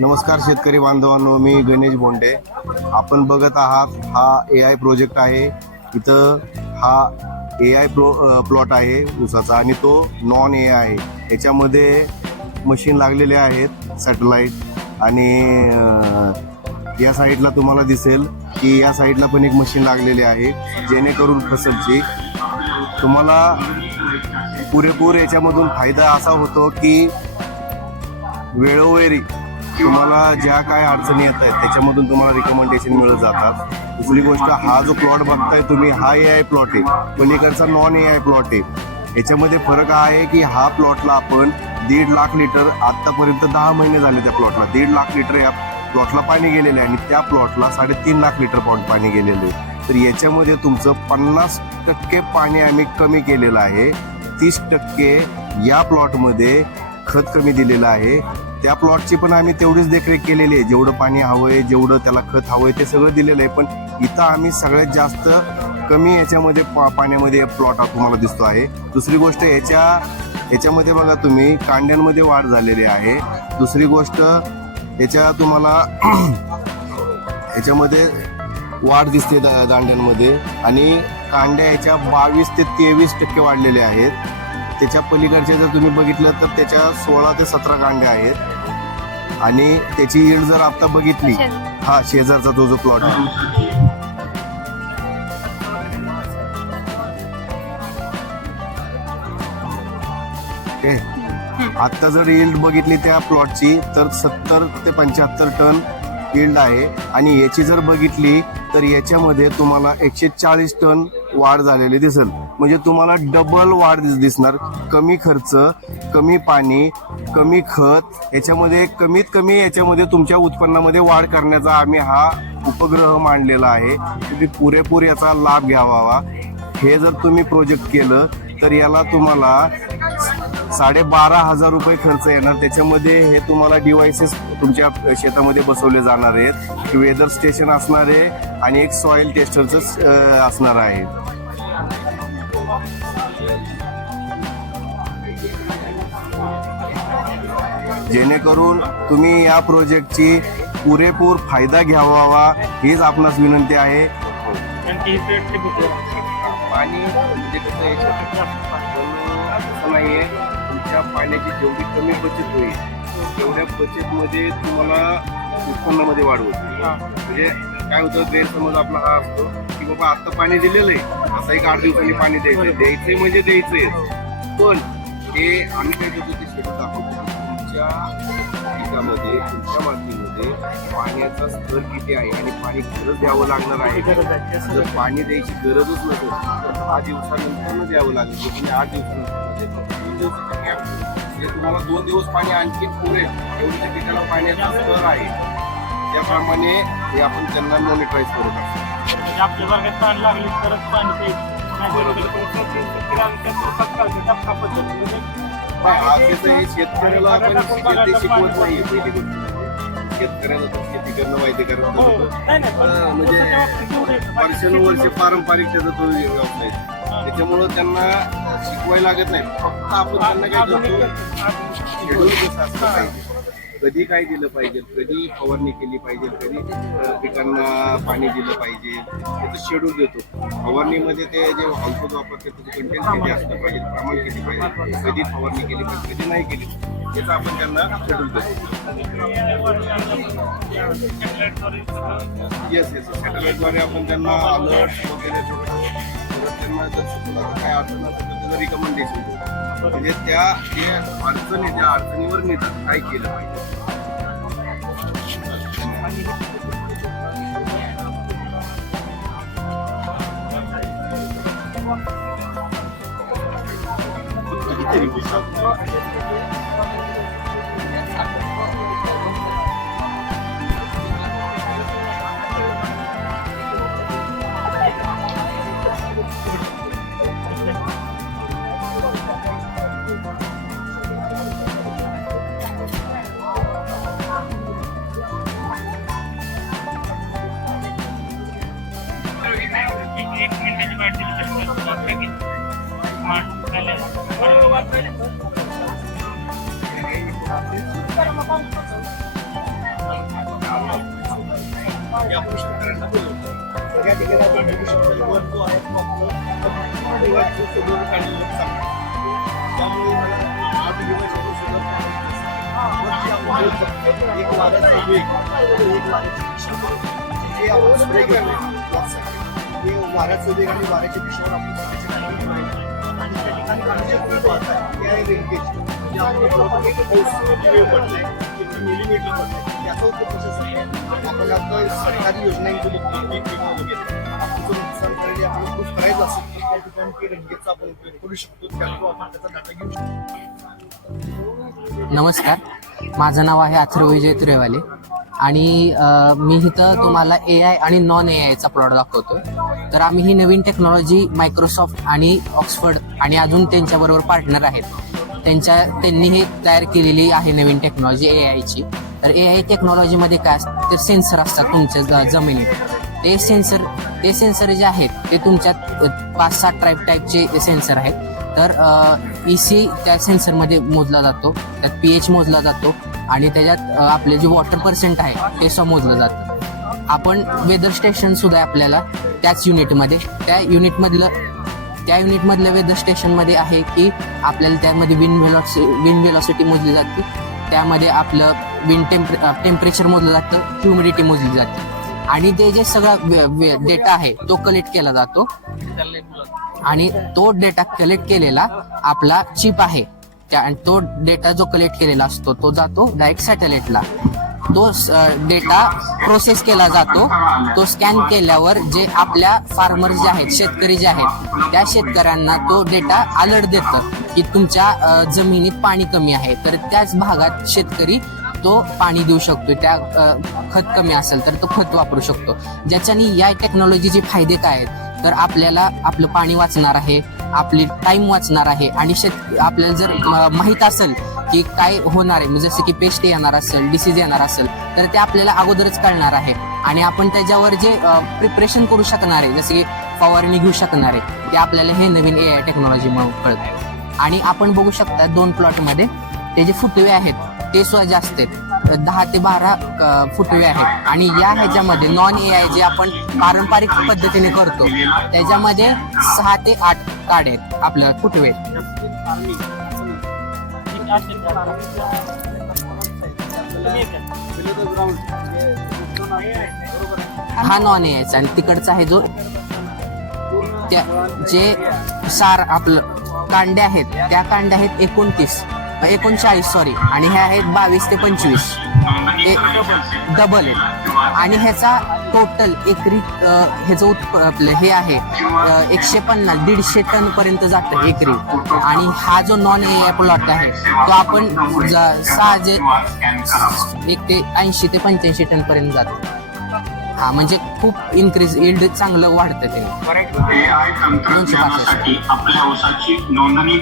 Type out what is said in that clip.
नमस्कार शेतकरी बांधवांनो मी गणेश बोंडे. आपण बघत आहात हा ए आय प्रोजेक्ट आहे. इथं हा ए आय प्रो प्लॉट आहे ऊसाचा आणि तो नॉन ए आहे याच्यामध्ये मशीन लागलेले आहेत सॅटेलाईट आणि या साईडला तुम्हाला दिसेल की या साईडला पण एक मशीन लागलेली आहे जेणेकरून फसलची. तुम्हाला पुरेपूर याच्यामधून फायदा असा होतो की वेळोवेळी तुम्हाला ज्या काय अडचणी येत आहेत त्याच्यामधून तुम्हाला रिकमेंडेशन मिळत जातात. दुसरी गोष्ट हा जो प्लॉट बघताय तुम्ही हा ए आय प्लॉट आहे. पलीकडचा नॉन ए आय प्लॉट आहे. याच्यामध्ये फरक हा आहे की हा प्लॉटला आपण दीड लाख लिटर आतापर्यंत दहा महिने झाले त्या प्लॉटला दीड लाख लिटर या प्लॉटला पाणी गेलेले आहे आणि त्या प्लॉटला साडेतीन लाख लिटर पॉट पाणी गेलेले आहे. तर याच्यामध्ये तुमचं पन्नास टक्के पाणी आम्ही कमी केलेलं आहे. तीस टक्के या प्लॉटमध्ये खत कमी दिलेलं आहे. त्या प्लॉटची पण आम्ही तेवढीच देखरेख केलेली आहे. जेवढं पाणी हवंय जेवढं त्याला खत हवंय ते सगळं दिलेलं आहे. पण इथं आम्ही सगळ्यात जास्त कमी याच्यामध्ये पा- पाण्यामध्ये प्लॉट तुम्हाला दिसतो आहे. दुसरी गोष्ट याच्या याच्यामध्ये बघा तुम्ही कांड्यांमध्ये वाढ झालेली आहे. दुसरी गोष्ट याच्या तुम्हाला याच्यामध्ये वाढ दिसते दांड्यांमध्ये. आणि कांड्या याच्या बावीस ते तेवीस टक्के वाढलेल्या आहेत. त्याच्या पलीकडच्या जर तुम्ही बघितलं तर त्याच्या सोळा ते सतरा कांड्या आहेत. आणि त्याची यील्ड जर आता बघितली हा शेजारचा तो जो प्लॉट आहे. आता जर यील्ड बघितली त्या प्लॉटची तर सत्तर ते पंच्याहत्तर टन यील्ड आहे. आणि याची जर बघितली तर याच्यामध्ये तुम्हाला एकशे चाळीस टन वाढ झालेली दिसेल. म्हणजे तुम्हाला डबल वाढ दिस- दिसणार. कमी खर्च कमी पाणी कमी खत याच्यामध्ये कमीत कमी याच्यामध्ये तुमच्या उत्पन्नामध्ये वाढ करण्याचा आम्ही हा उपग्रह मांडलेला आहे. तुम्ही पुरेपूर याचा लाभ घ्यावा. हे जर तुम्ही प्रोजेक्ट केलं तर याला तुम्हाला साडेबारा हजार रुपये खर्च येणार. त्याच्यामध्ये हे तुम्हाला डिव्हायसेस तुमच्या शेतामध्ये बसवले जाणार आहेत. वेदर स्टेशन असणार आहे आणि एक सॉइल टेस्टरच असणार आहे. जेणेकरून तुम्ही या प्रोजेक्टची पुरेपूर फायदा घ्यावा हीच आपणास विनंती आहे. पाणी म्हणजे कसं आहे तुमच्या पाण्याची जेवढी कमी बचत होईल तेवढ्या बचतमध्ये तुम्हाला उत्पन्नामध्ये वाढ होते म्हणजे काय होतं गैरसमज आपला हा असतो की बाबा आता पाणी दिलेलं आहे असं एक आठ दिवसांनी पाणी द्यायचं द्यायचंय म्हणजे द्यायचंय पण ते आम्ही काय करतो ते शेतात दाखवतो. तुमच्या पिकामध्ये तुमच्या मातीमध्ये पाण्याचा स्तर किती आहे आणि पाणी खरंच द्यावं लागणार आहे? जर पाणी द्यायची गरजच नसेल तर दहा दिवसानंतर द्यावं लागेल. आठ दिवसानंतर दोन दिवसाचं gap म्हणजे तुम्हाला दोन दिवस पाणी आणखी पुरेल एवढी त्या पिकाला पाण्याचा स्तर आहे. त्याप्रमाणे हे आपण त्यांना मॉनिटराईज करत असतो आपल्या लागली तरच पाणी शेतकऱ्याला आपण शेती शिकवत नाही पहिली गोष्ट शेतकऱ्याला शेती करणं माहिती करत पण हा, म्हणजे. वर्षानुवर्षे पारंपरिक त्याचा तो व्यवसाय. त्याच्यामुळं त्यांना शिकवायला लागत नाही. फक्त आपण त्यांना काय करतो शेड्यूल कसं असलं पाहिजे. कधी काय दिलं पाहिजे कधी फवारणी केली पाहिजे कधी पिकांना पाणी दिलं पाहिजे त्याचं शेड्यूल देतो. फवारणीमध्ये ते जे औषध वापरते त्याचं कंटेंट किती असलं पाहिजे प्रमाण किती पाहिजे कधी फवारणी केली पाहिजे कधी नाही केली त्याचं आपण त्यांना शेड्यूल देतो. येस येस सॅटेलाईटद्वारे आपण त्यांना अलर्ट वगैरे त्यांना जर काय अडचण असेल तर त्याचं रिकमेंडेशन देतो म्हणजे त्या जे अडचणी त्या अडचणीवर निदान काय केलं पाहिजे. कितीतरी हे आपण शेतकऱ्यांना बोलवतो या ठिकाणी आपण बघू शकतो वर जो आहे तो आपलं डिवाइस काढलेलं चांगलं त्यामुळे मला आज एक वाऱ्याचा वेग एक वाऱ्याची दिशा जे आपण स्प्रे हे वाऱ्याचं वेग आणि वाऱ्याच्या दिशेवर आपण त्याची काळजी घ्यायची. आणि त्या ठिकाणी खूप आहे ते आहे म्हणजे आपण पाऊस वेळ पडलाय मिलीमीटर पडलाय याचा उपयोग कसं आहे? सरकारी योजनांची पीक विमा वगैरे आपण नुकसान खूप करायचं असेल तर त्या ठिकाणी ते आपण उपयोग करू शकतो त्यातून आपण त्याचा डाटा घेऊ शकतो. नमस्कार. माझं नाव आहे अथर्व विजय त्रेवाले. आणि मी इथं तुम्हाला ए आय आणि नॉन ए आयचा प्लॉट दाखवतो तर आम्ही ही नवीन टेक्नॉलॉजी मायक्रोसॉफ्ट आणि ऑक्सफर्ड आणि अजून त्यांच्याबरोबर पार्टनर आहेत. त्यांच्या त्यांनी हे तयार केलेली आहे नवीन टेक्नॉलॉजी ए आयची तर ए आय टेक्नॉलॉजीमध्ये काय असतं? तर सेन्सर असतात तुमच्या ज- जमिनीत. ते सेन्सर ते सेन्सर जे आहेत ते तुमच्यात पाच सात टाईप टाईपचे सेन्सर आहेत. तर ई सी त्या सेन्सरमध्ये मोजला जातो. त्यात पी एच मोजला जातो. आणि त्याच्यात आपले जे वॉटर पर्सेंट आहे ते समोजलं जातं. आपण वेदर स्टेशनसुद्धा आपल्याला त्याच युनिटमध्ये त्या युनिटमधलं त्या युनिटमधल्या वेदर स्टेशनमध्ये आहे की आपल्याला त्यामध्ये विन व्हेलॉसि विन व्हेलॉसिटी मोजली जाते. त्यामध्ये आपलं विंड टेम्परे टेम्परेचर मोजलं जातं ह्युमिडिटी मोजली जाते. आणि ते जे सगळा डेटा आहे तो कलेक्ट केला जातो. आणि तो डेटा कलेक्ट केलेला आपला चिप आहे. त्या आणि तो डेटा जो कलेक्ट केलेला असतो तो जातो डायरेक्ट सॅटेलाइटला तो uh, डेटा प्रोसेस केला जातो. तो स्कॅन केल्यावर जे आपल्या फार्मर जे आहेत शेतकरी जे आहेत त्या शेतकऱ्यांना तो डेटा अलर्ट देतं की तुमच्या uh, जमिनीत पाणी कमी आहे. तर त्याच भागात शेतकरी तो पाणी देऊ शकतो त्या खत कमी असेल तर तो खत वापरू शकतो. ज्याच्याने या टेक्नॉलॉजीचे फायदे काय आहेत? तर आपल्याला आपलं पाणी वाचणार आहे आपली टाईम वाचणार आहे आणि शेत आपल्याला जर माहीत असेल की काय होणार आहे म्हणजे जसं की पेस्ट येणार असेल डिसीज येणार असेल तर ते आपल्याला अगोदरच कळणार आहे. आणि आपण त्याच्यावर जे प्रिपरेशन करू शकणार आहे जसे की फवारणी घेऊ शकणार आहे ते आपल्याला हे नवीन ए आय टेक्नॉलॉजीमुळे कळतं आणि आपण बघू शकता दोन प्लॉटमध्ये ते जे फुटवे आहेत ते सुद्धा जास्त आहेत. दहा ते बारा फुटवे आहेत. आणि या ह्याच्यामध्ये नॉन ए आय जे आपण पारंपरिक पद्धतीने करतो त्याच्यामध्ये सहा ते आठ काढे आहेत आपलं फुटवे. हा नॉन ए आयचा आणि तिकडचा आहे जो त्या जे सार आपलं कांडे आहेत त्या कांड्या आहेत एकोणतीस. एकोणचाळीस सॉरी आणि हे आहेत बावीस ते पंचवीस. हे डबल आणि ह्याचा टोटल एकरी ह्याचं उत्प आपलं हे आहे एकशे पन्नास दीडशे टन पर्यंत जातं एकरी. आणि हा जो नॉन ए प्लॉट आहे तो आपण ज- सहाजे एक ते ऐंशी ते पंच्याऐंशी टन पर्यंत जातो. हा म्हणजे खूप इन्क्रीज इल्ड चांगलं वाढतं ते. आय तंत्रज्ञानासाठी आपल्या नोंदणी